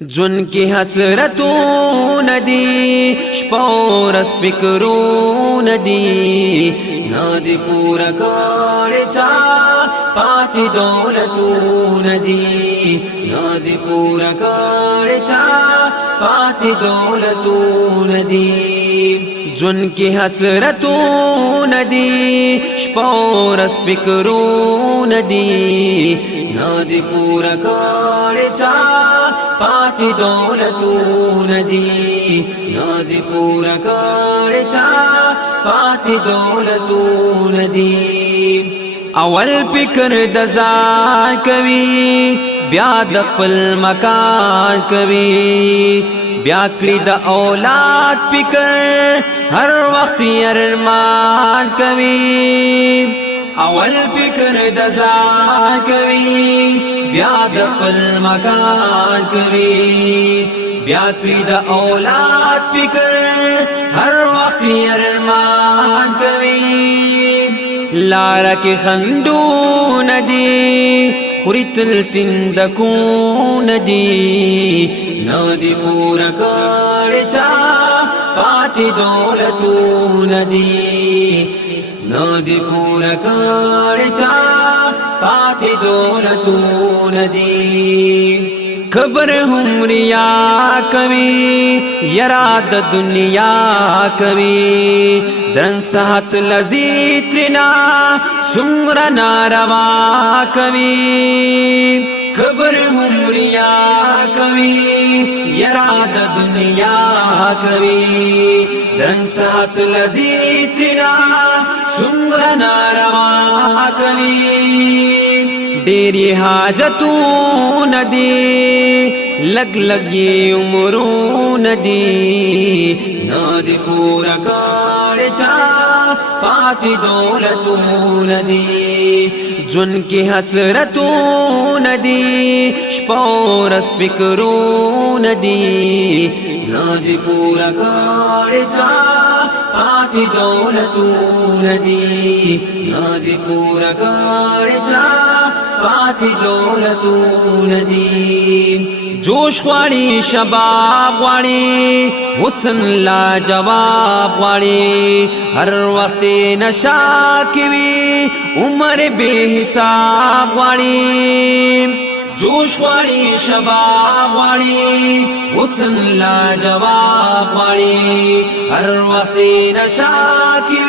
जुन की हसरतों नदी शपोरस फिक्रों नदी नादी पूरा काढ़चा पाती दौलतों नदी नादी पूरा काढ़चा पाती दौलतों नदी जुन की हसरतों नदी शपोरस फिक्रों नदी नादी पूरा काढ़चा पाती दौलतों नदी नादी पूरा काढ़चा पाती दौलतों नदी अवल फिक्र दजा कवी ब्याद खपल मकान कवी ब्याकड़ी द औलाद फिक्र हर वक्त अरमान कवी अवल फिक्र दजा कवी ब्याद खपल मकान कवी ब्याकड़ी द औलाद फिक्र हर वक्त अरमान कवी लारा के खंडू नदी खुरितल तिंदकू नदी नदी पूरा काढ़चा पाती दौलतों नदी नदी पूरा काढ़चा पाती दौलतों नदी खबर हुमरिया कवि यराद दुनिया कवि दरन सहत लजीत्रिना सुमरा नारवा कवि खबर हुमरिया कवि यराद दुनिया कवि दरन सहत लजीत्रिना सुमरा नारवा कवि तेरी हाजतों नदी लग लग ये उम्रों नदी नादी पूरा काढ़चा पाती दौलतों नदी जुन की हसरतों नदी शपोरस फिक्रों नदी नादी पूरा काढ़चा पाती दौलतों नदी नादी पूरा काढ़चा पाती दौलतों नदी जोश वाली शबाब वाली हुस्न लाजवाब वाली हर वक्त नशा की उम्र बेहिसाब वाली जोश वाली शबाब वाली हुस्न लाजवाब वाली हर वक्त नशा की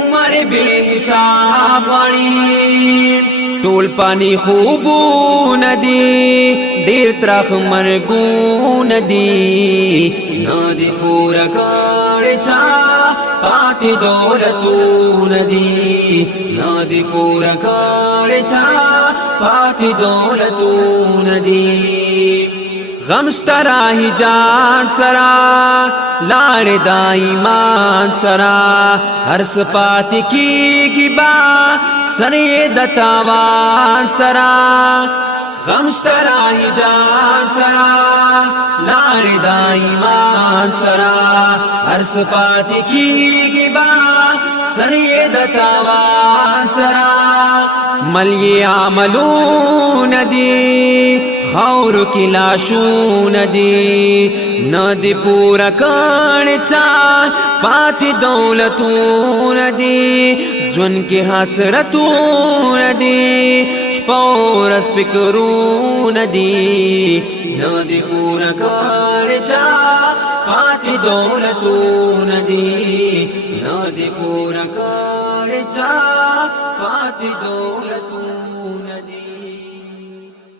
उम्र बेहिसाब वाली टोल पानी खूबू नदी देर त्रख मरगू नदी नादी पूरा काढ़चा पाती दौलतों नदी नादी पूरा काढ़चा पाती दौलतों नदी गमस्तरा ही जान सरा लाड़ दाईमान सरा हर्ष पाती की गिबा सरे दतावान सरा गमस्तरा ही जान सरा लाड़ दाईमान सरा हर्ष पाती की गिबा सरे दतावान सरा मलिए आमलू नदी खौर की लाशू नदी नदी पूरा काढ़चा पाती दौलतों नदी जुन की हसरतों नदी शपोरस फिक्रों नदी नदी पूरा काढ़चा पाती दौलतों नदी नदी पूरा काढ़चा पाती दौलतों नदी।